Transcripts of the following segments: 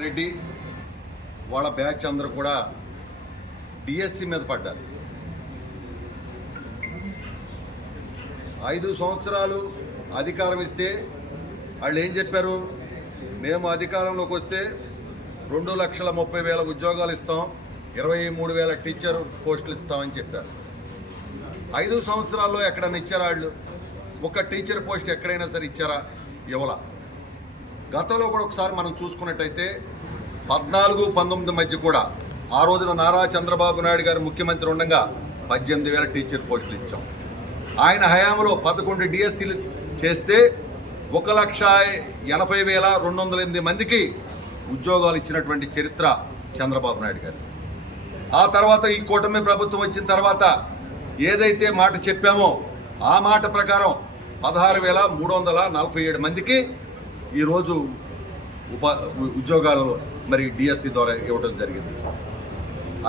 రెడ్డి వాళ్ళ బ్యాచ్ అందరూ కూడా డిఎస్సి మీద పడ్డారు. 5 సంవత్సరాలు అధికారం ఇస్తే వాళ్ళు ఏం చెప్పారు? మేము అధికారంలోకి వస్తే 2,30,000 ఉద్యోగాలు ఇస్తాం, 23,000 టీచర్ పోస్టులు ఇస్తామని చెప్పారు. 5 సంవత్సరాల్లో ఎక్కడైనా ఇచ్చారా? వాళ్ళు ఒక టీచర్ పోస్ట్ ఎక్కడైనా సరే ఇచ్చారా? ఇవ్వలా. గతంలో కూడా ఒకసారి మనం చూసుకున్నట్టయితే 14-19 మధ్య కూడా ఆ రోజున నారా చంద్రబాబు నాయుడు గారు ముఖ్యమంత్రి ఉండగా 18,000 టీచర్ పోస్టులు ఇచ్చాం. ఆయన హయాంలో 11 డిఎస్సీలు చేస్తే 1,80,208 మందికి ఉద్యోగాలు ఇచ్చినటువంటి చరిత్ర చంద్రబాబు నాయుడు గారు. ఆ తర్వాత ఈ కూటమి ప్రభుత్వం వచ్చిన తర్వాత ఏదైతే మాట చెప్పామో ఆ మాట ప్రకారం 16,347 మందికి ఈరోజు ఉద్యోగాలు మరి డిఎస్సి ద్వారా ఇవ్వడం జరిగింది.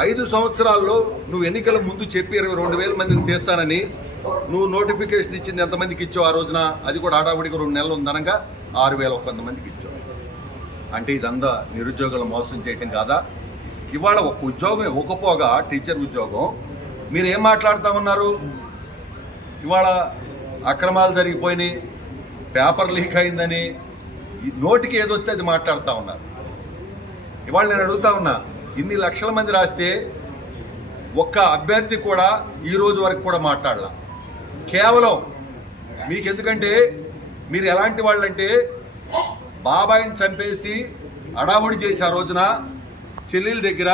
5 సంవత్సరాల్లో నువ్వు ఎన్నికల ముందు చెప్పి 22,000 మందిని తీస్తానని నువ్వు నోటిఫికేషన్ ఇచ్చింది ఎంతమందికి ఇచ్చావు? ఆ రోజున అది కూడా ఆడావుడికి 2 నెలలు ఉందనగా 6,100 మందికి ఇచ్చావు. అంటే ఇదంతా నిరుద్యోగులు మోసం చేయటం కాదా? ఇవాళ ఒక ఉద్యోగం ఇవ్వకపోగా టీచర్ ఉద్యోగం మీరు ఏం మాట్లాడుతూ ఉన్నారు? ఇవాళ అక్రమాలు జరిగిపోయినాయి, పేపర్ లీక్ అయిందని నోటికి ఏదొస్తే అది మాట్లాడుతూ ఉన్నారు. ఇవాళ నేను అడుగుతా ఉన్నా, ఇన్ని లక్షల మంది రాస్తే ఒక్క అభ్యర్థి కూడా ఈ రోజు వరకు కూడా మాట్లాడాల. కేవలం మీకు ఎందుకంటే మీరు ఎలాంటి వాళ్ళంటే బాబాయిని చంపేసి అడావుడి చేసి ఆ రోజున చెల్లెల దగ్గర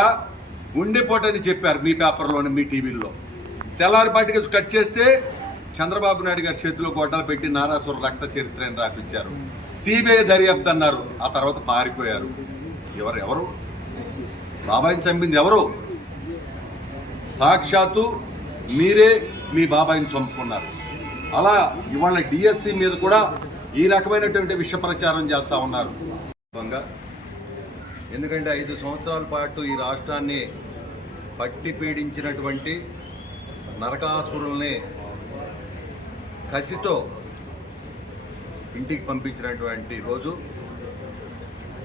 ఉండిపోటని చెప్పారు మీ పేపర్లోని మీ టీవీల్లో. తెల్లారిపాటికి కట్ చేస్తే చంద్రబాబు నాయుడు గారి చేతిలో గొడ్డలు పెట్టి నారాసుర రక్త చరిత్రని రాపించారు. సిబిఐ దర్యాప్తు అన్నారు, ఆ తర్వాత పారిపోయారు. ఎవరు బాబాయిని చంపింది ఎవరు? సాక్షాత్తు మీరే మీ బాబాయిని చంపుకున్నారు. అలా ఇవాళ డిఎస్సి మీద కూడా ఈ రకమైనటువంటి విష ప్రచారం చేస్తూ ఉన్నారు. ఎందుకంటే 5 సంవత్సరాల పాటు ఈ రాష్ట్రాన్ని పట్టి పీడించినటువంటి నరకాసురుల్ని కసితో ఇంటికి పంపించినటువంటి రోజు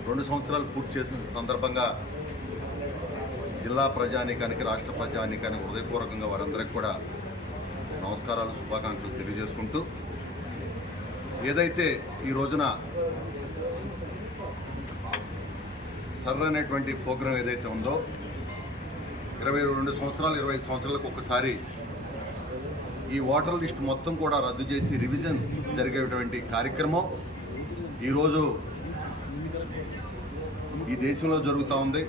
2 సంవత్సరాలు పూర్తి చేసిన సందర్భంగా జిల్లా ప్రజానీకానికి, రాష్ట్ర ప్రజానీకానికి హృదయపూర్వకంగా వారందరికీ కూడా నమస్కారాలు, శుభాకాంక్షలు తెలియజేసుకుంటూ, ఏదైతే ఈ రోజున సర్ర అనేటువంటి ప్రోగ్రాం ఏదైతే ఉందో 22 సంవత్సరాలు 25 సంవత్సరాలకు ఒకసారి ఈ ఓటర్ లిస్ట్ మొత్తం కూడా రద్దు చేసి రివిజన్ జరిగేటువంటి కార్యక్రమం ఈరోజు ఈ దేశంలో జరుగుతూ ఉంది.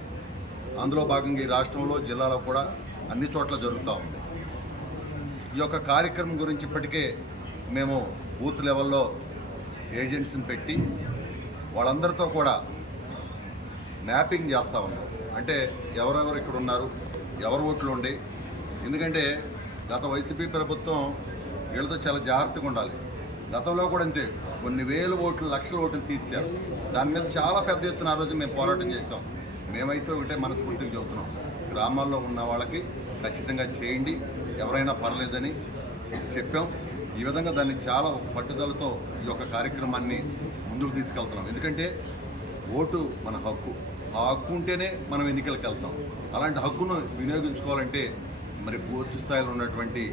అందులో భాగంగా ఈ రాష్ట్రంలో, జిల్లాలో కూడా అన్ని చోట్ల జరుగుతూ ఉంది. ఈ యొక్క కార్యక్రమం గురించి ఇప్పటికే మేము బూత్ లెవెల్లో ఏజెంట్స్ని పెట్టి వాళ్ళందరితో కూడా మ్యాపింగ్ చేస్తూ ఉన్నాం. అంటే ఎవరెవరు ఇక్కడ ఉన్నారు, ఎవరు ఓట్లు ఉండి, ఎందుకంటే గత వైసీపీ ప్రభుత్వం వీళ్ళతో చాలా జాగ్రత్తగా ఉండాలి. గతంలో కూడా అంతే, కొన్ని వేల ఓట్లు, లక్షల ఓట్లు తీశారు. దాని మీద చాలా పెద్ద ఎత్తున ఆ రోజు మేము పోరాటం చేసాం. మేమైతే ఒకటే మనస్ఫూర్తిగా చెబుతున్నాం, గ్రామాల్లో ఉన్న వాళ్ళకి ఖచ్చితంగా చేయండి, ఎవరైనా పర్లేదని చెప్పాం. ఈ విధంగా దాన్ని చాలా పట్టుదలతో ఈ యొక్క కార్యక్రమాన్ని ముందుకు తీసుకెళ్తున్నాం. ఎందుకంటే ఓటు మన హక్కు, ఆ హక్కు ఉంటేనే మనం ఎన్నికలకు వెళ్తాం. అలాంటి హక్కును వినియోగించుకోవాలంటే మరి పూర్తి స్థాయిలో ఉన్నటువంటి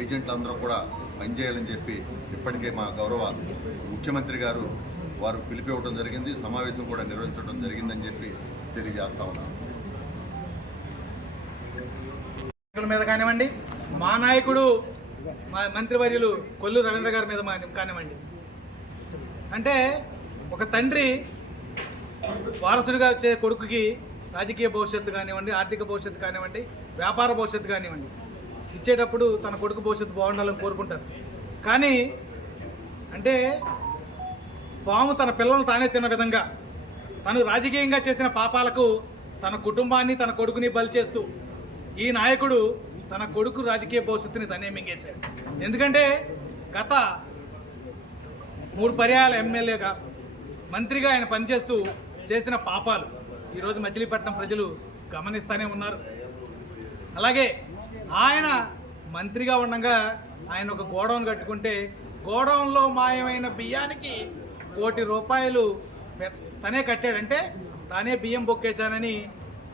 ఏజెంట్లు అందరూ కూడా పనిచేయాలని చెప్పి ఇప్పటికే మా గౌరవ ముఖ్యమంత్రి గారు వారు పిలిపివ్వడం జరిగింది, సమావేశం కూడా నిర్వహించడం జరిగిందని చెప్పి తెలియజేస్తా ఉన్నాను. మీద కానివ్వండి, మా నాయకుడు మా మంత్రివర్యులు కొల్లు రవీంద్ర గారి మీద కానివ్వండి, అంటే ఒక తండ్రి వారసుడిగా వచ్చే కొడుకుకి రాజకీయ భవిష్యత్తు కానివ్వండి, ఆర్థిక భవిష్యత్తు కానివ్వండి, వ్యాపార భవిష్యత్తు కానివ్వండి ఇచ్చేటప్పుడు తన కొడుకు భవిష్యత్తు బాగుండాలని కోరుకుంటారు. కానీ అంటే పాము తన పిల్లలను తానే తిన్న విధంగా తను రాజకీయంగా చేసిన పాపాలకు తన కుటుంబాన్ని, తన కొడుకుని బలి చేస్తూ ఈ నాయకుడు తన కొడుకు రాజకీయ భవిష్యత్తుని తనే మింగేశాడు. ఎందుకంటే గత 3 పర్యాయాల ఎమ్మెల్యేగా, మంత్రిగా ఆయన పనిచేస్తూ చేసిన పాపాలు ఈరోజు మచిలీపట్నం ప్రజలు గమనిస్తూనే ఉన్నారు. అలాగే ఆయన మంత్రిగా ఉండగా ఆయన ఒక గోడౌన్ కట్టుకుంటే గోడౌన్లో మాయమైన బియ్యానికి ₹1 కోటి తనే కట్టాడంటే తానే బియ్యం బొక్కేశానని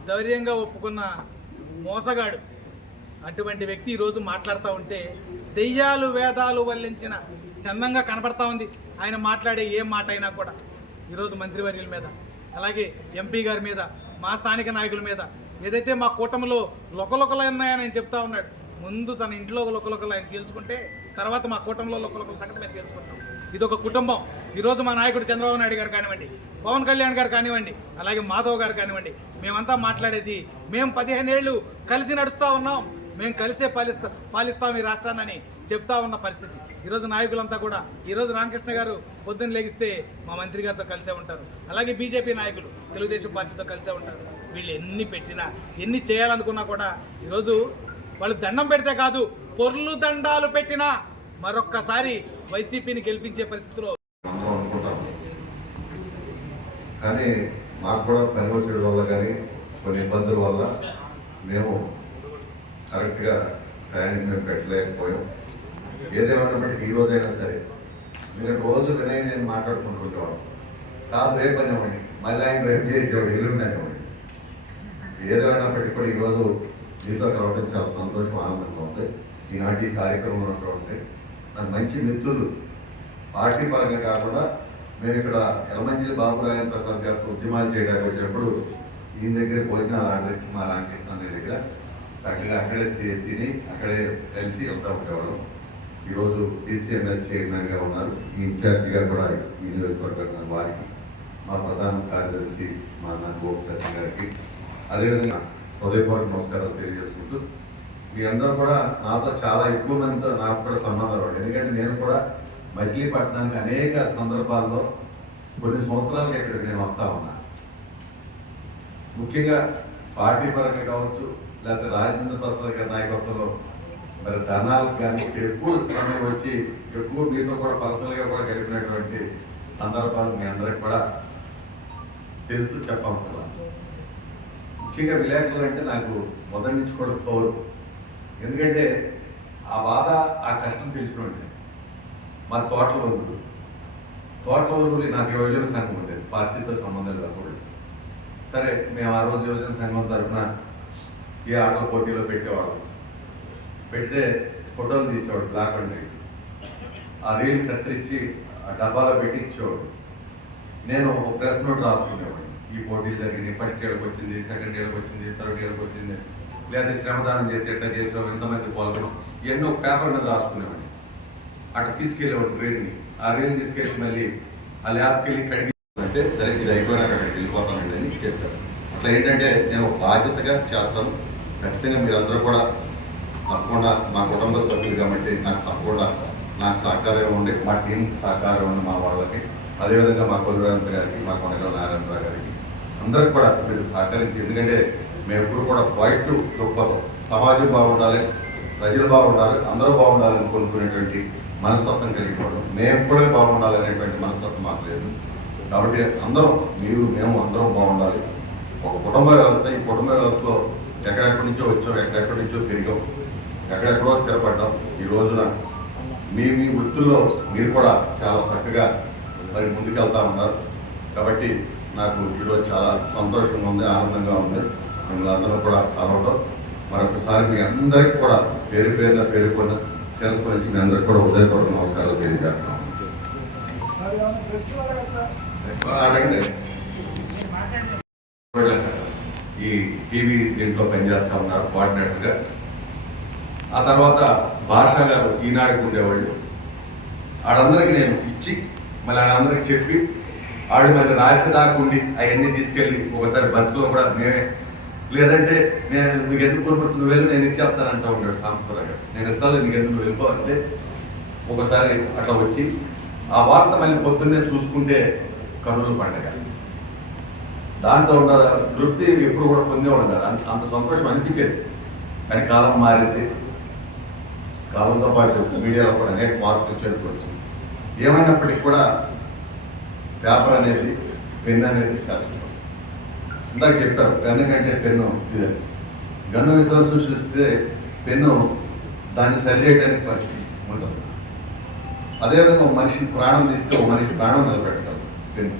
ధైర్యంగా ఒప్పుకున్న మోసగాడు. అటువంటి వ్యక్తి ఈరోజు మాట్లాడుతూ ఉంటే దెయ్యాలు వేదాలు వల్లించిన చందంగా కనపడతా ఉంది ఆయన మాట్లాడే ఏ మాట అయినా కూడా. ఈరోజు మంత్రివర్యుల మీద, అలాగే ఎంపీ గారి మీద, మా స్థానిక నాయకుల మీద ఏదైతే మా కూటమిలో లొకలొకలు ఉన్నాయని ఆయన చెప్తా ఉన్నాడు. ముందు తన ఇంట్లో లొకలొకలు ఆయన తేల్చుకుంటే తర్వాత మా కూటమిలో లొకలొకలు సంగతి మేము తేల్చుకుంటాం. ఇది ఒక కుటుంబం. ఈరోజు మా నాయకుడు చంద్రబాబు నాయుడు గారు కానివ్వండి, పవన్ కళ్యాణ్ గారు కానివ్వండి, అలాగే మాధవ్ గారు కానివ్వండి, మేమంతా మాట్లాడేది మేము 15 ఏళ్ళు కలిసి నడుస్తూ ఉన్నాం, మేము కలిసే పాలిస్తాం ఈ రాష్ట్రాన్ని చెప్తా ఉన్న పరిస్థితి. ఈరోజు నాయకులంతా కూడా, ఈరోజు రామకృష్ణ గారు పొద్దున్న లెగిస్తే మా మంత్రి గారితో కలిసే ఉంటారు, అలాగే బీజేపీ నాయకులు తెలుగుదేశం పార్టీతో కలిసే ఉంటారు. వీళ్ళు ఎన్ని పెట్టినా ఎన్ని చేయాలనుకున్నా కూడా ఈరోజు వాళ్ళు దండం పెడితే కాదు, పొర్లు దండాలు పెట్టినా మరొక్కసారి వైసీపీని గెలిపించే పరిస్థితిలో అందరం అనుకుంటాం. కానీ మాకు కూడా పని ఒత్తిడి వల్ల కానీ కొన్ని ఇబ్బందుల వల్ల మేము కరెక్ట్గా టైంకి మేము పెట్టలేకపోయాం. ఏదేమైనప్పటికీ ఈ రోజైనా సరే మీరు రోజు వినయం నేను మాట్లాడుకుంటుంటేవాడు కాదు, రేపు అనేవాడిని, మళ్ళీ ఆయన రేపు చేసేవాడు, ఎల్లుండి అనేవాడిని. ఏదేమైనప్పటికీ కూడా ఈరోజు మీతో కలవడం చాలా సంతోషం, ఆనందంగా ఉంది. ఈనాటి కార్యక్రమం ఉన్నటువంటి నాకు మంచి మిత్రులు, పార్టీ పరంగా కాకుండా మేము ఇక్కడ ఎలమంచిలి బాబురాయన్ ప్రసాద్ గారితో ఉద్యమాలు చేయడానికి వచ్చినప్పుడు ఈయన దగ్గర భోజనాలు ఆర్డర్ ఇచ్చి మా రామకృష్ణ అనే దగ్గర చక్కగా అక్కడే తిని అక్కడే కలిసి వెళ్తూ ఉండేవాళ్ళం. ఈరోజు డీసీఎంఎల్ చైర్మన్గా ఉన్నారు, ఈ ఇన్ఛార్జిగా కూడా ఈ నియోజకవర్గం వారికి, మా ప్రధాన కార్యదర్శి మా అన్న గోపి సత్యం గారికి అదేవిధంగా హృదయపూర్వక నమస్కారాలు తెలియజేసుకుంటూ మీ అందరూ కూడా నాతో చాలా ఎక్కువ మందితో నాకు కూడా సంబంధాలు పడ్డాయి. ఎందుకంటే నేను కూడా మచిలీపట్నానికి అనేక సందర్భాల్లో కొన్ని సంవత్సరాలకి ఇక్కడికి నేను వస్తా ఉన్నా. ముఖ్యంగా పార్టీ పరంగా కావచ్చు, లేకపోతే రాజేంద్ర ప్రసాద్ గారి నాయకత్వంలో మరి ధర్నాలకు కానీ ఎక్కువ సమయం వచ్చి ఎక్కువ మీతో కూడా పర్సనల్గా కూడా గడిపినటువంటి సందర్భాలు మీ అందరికి కూడా తెలుసు, చెప్పవసరం. ముఖ్యంగా విలేకరులు అంటే నాకు మొదటి నుంచి కూడా పౌరు. ఎందుకంటే ఆ బాధ, ఆ కష్టం తెలిసినట్టు. మా తోటల వంతులు నాకు యువజన సంఘం ఉండేది, పార్టీతో సంబంధం లేదు అప్పుడు. సరే మేము ఆ రోజు యువజన సంఘం తరఫున ఏ ఆటల పోటీలో పెట్టేవాడు, పెడితే ఫోటోలు తీసేవాడు, బ్లాక్ అండ్ వైట్. ఆ రీల్ కత్తిరించి ఆ డబ్బాలో పెట్టి ఇచ్చేవాడు. నేను ఒక ప్రెస్ నోట్ రాసుకునేవాడిని, ఈ పోటీలు జరిగినాయి, ఫస్ట్ ఇయర్కి వచ్చింది, సెకండ్ ఇయర్కి వచ్చింది, థర్డ్ ఇయర్కి వచ్చింది, లేదా శ్రమదానం చేసి ఎట్లా చేసాం, ఎంతమంది పాల్గొన్నాం, ఎన్నో పేపర్ మీద రాసుకునేవాడిని. అక్కడ తీసుకెళ్ళేవాడు రీల్ని. ఆ రీల్ తీసుకెళ్ళి మళ్ళీ ఆ ల్యాబ్కి వెళ్ళి కడిగి అంటే సరే ఇది అయిపోయినాక అక్కడికి వెళ్ళిపోతానండి అని చెప్పారు. అట్లా ఏంటంటే నేను ఒక బాధ్యతగా చేస్తాను. ఖచ్చితంగా మీరందరూ కూడా తప్పకుండా మా కుటుంబ సభ్యులు కాబట్టి నాకు తప్పకుండా నాకు సహకారం ఉండి, మా టీంకి సహకారం ఉండి, మా వాళ్ళకి, అదేవిధంగా మా కొల్లురాజు గారికి, మా కొనగల నారాయణరావు గారికి అందరికి కూడా మీరు సహకరించి. ఎందుకంటే మేము ఎప్పుడు కూడా వైట్ దృక్పథం, సమాజం బాగుండాలి, ప్రజలు బాగుండాలి, అందరూ బాగుండాలని కోరుకునేటువంటి మనస్తత్వం కలిగిపోవడం, మేము కూడా బాగుండాలి అనేటువంటి మనస్తత్వం మాకు లేదు. కాబట్టి అందరం, మీరు మేము అందరం బాగుండాలి. ఒక కుటుంబ వ్యవస్థ, ఈ కుటుంబ వ్యవస్థలో ఎక్కడెక్కడి నుంచో వచ్చాం, ఎక్కడెక్కడి నుంచో పెరిగాం, ఎక్కడెక్కడో స్థిరపడ్డాం. ఈ రోజున మీ వృత్తుల్లో మీరు కూడా చాలా చక్కగా మరి ముందుకెళ్తా ఉన్నారు. కాబట్టి నాకు ఈరోజు చాలా సంతోషంగా ఉంది, ఆనందంగా ఉంది మిమ్మల్ని అందరూ కూడా కలవడం. మరొకసారి మీ అందరికీ కూడా పేరున శిరస్సు వచ్చి మీ అందరికీ కూడా ఉదయపూర్వక నమస్కారాలు తెలియజేస్తున్నాం. ఈ టీవీ దీంట్లో పనిచేస్తా ఉన్నారు కోఆర్డినేటర్గా. ఆ తర్వాత భాషా గారు ఈనాడుకు ఉండేవాళ్ళు, వాళ్ళందరికీ నేను ఇచ్చి మళ్ళీ వాళ్ళందరికీ చెప్పి వాళ్ళు మళ్ళీ రాసేదాకుండి అవన్నీ తీసుకెళ్ళి ఒకసారి బస్సులో కూడా మేమే, లేదంటే నేను మీకు ఎందుకు కోరుకుంటు నువ్వు వెళ్ళి నేను ఇచ్చేస్తానంటూ ఉన్నాడు సాంబశ్వరరావు గారు. నేను ఇస్తాను, నీకు ఎందుకు వెళ్ళిపోవాలంటే ఒకసారి అట్లా వచ్చి ఆ వార్త మళ్ళీ పొద్దున్నే చూసుకుంటే కనుల పండగ. దాంట్లో ఉన్న తృప్తి ఎప్పుడు కూడా పొందేవాడు కదా, అంత సంతోషం అనిపించేది. కానీ కాలం మారింది, కాలంతో పాటు మీడియాలో కూడా అనేక మార్పులు చేరుకోవచ్చు. ఏమైనప్పటికీ కూడా పేపర్ అనేది, పెన్ అనేది శాశ్వతం. ఇందాక చెప్పారు గన్ను కంటే పెన్ను ఇదని. గన్ను విధ్వంసం చూస్తే పెన్ను దాన్ని సరి చేయడానికి ఉంటుంది. అదేవిధంగా ఒక మనిషి ప్రాణం తీస్తే ఒక మనిషి ప్రాణం నిలబెట్టగలదు పెన్ను.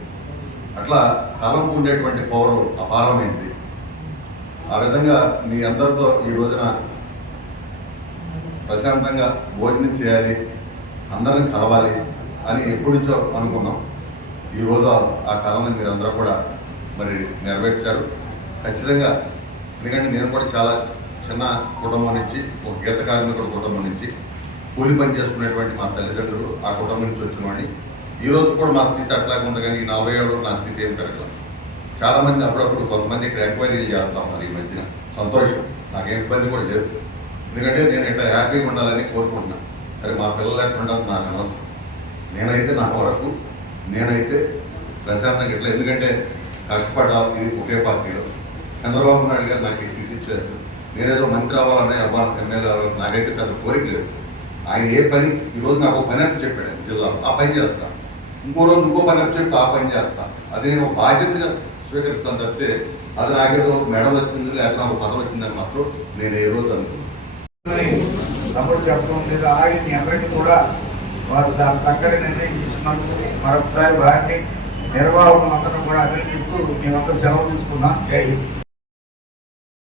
అట్లా కాలంకు ఉండేటువంటి పవర్ అపారమైంది. ఆ విధంగా మీ అందరితో ఈ రోజున ప్రశాంతంగా భోజనం చేయాలి, అందరం కలవాలి అని ఎప్పటి నుంచో అనుకున్నాం. ఈరోజు ఆ కళను మీరందరూ కూడా మరి నెరవేర్చారు ఖచ్చితంగా. ఎందుకంటే నేను కూడా చాలా చిన్న కుటుంబం నుంచి, ఒక గీత కార్మికుల కుటుంబం నుంచి, కూలి పని చేసుకునేటువంటి మా తల్లిదండ్రులు ఆ కుటుంబం నుంచి వచ్చిన వాడిని. ఈరోజు కూడా మా స్థితి అట్లాగే ఉంది, కానీ ఈ 40 ఏళ్ళు నా స్థితి ఏం పెరగలేదు. చాలామంది అప్పుడప్పుడు కొంతమంది ఇక్కడ ఎంక్వైరీలు చేస్తా ఉన్నారు ఈ మధ్యన. సంతోషం, నాకేం ఇబ్బంది కూడా లేదు. ఎందుకంటే నేను ఇట్లా హ్యాపీగా ఉండాలని కోరుకుంటున్నాను. సరే మా పిల్లలు ఎట్లుంటారు నాకు అనవసరం. నేనైతే నా వరకు నేనైతే ప్రశాంతంగా ఇట్లా, ఎందుకంటే కష్టపడాలి ఒకే పార్టీలో. చంద్రబాబు నాయుడు గారు నాకు ఈ స్థితి ఇచ్చారు. నేనేదో మంత్రి అవ్వాలనే అవ్వాలని, ఎమ్మెల్యే అవ్వాలని నాకైతే పెద్ద కోరిక లేదు. ఆయన ఏ పని, ఈరోజు నాకు ఒక పని అప్పు చెప్పాడు జిల్లాలో, ఆ పని చేస్తా. ఇంకో రోజు ఇంకో పని అప్పు చెప్తే ఆ పని చేస్తా. అది నేను ఒక బాధ్యతగా స్వీకరిస్తాను తప్పితే అది నాకేదో మెడల్ వచ్చింది లేకపోతే నాకు పదవి వచ్చిందని మాత్రం నేను ఏ రోజు అనుకున్నాను. సపోర్ట్ చెప్పడం లేదా ఆగిని అందరినీ కూడా వారు చాలా చక్కటి నిర్ణయం తీసుకున్నందుకు మరొకసారి వారిని నిర్వాహకులందరూ కూడా అభినందిస్తూ మేమంతా సెలవు తీసుకున్నాం. జై హింద్.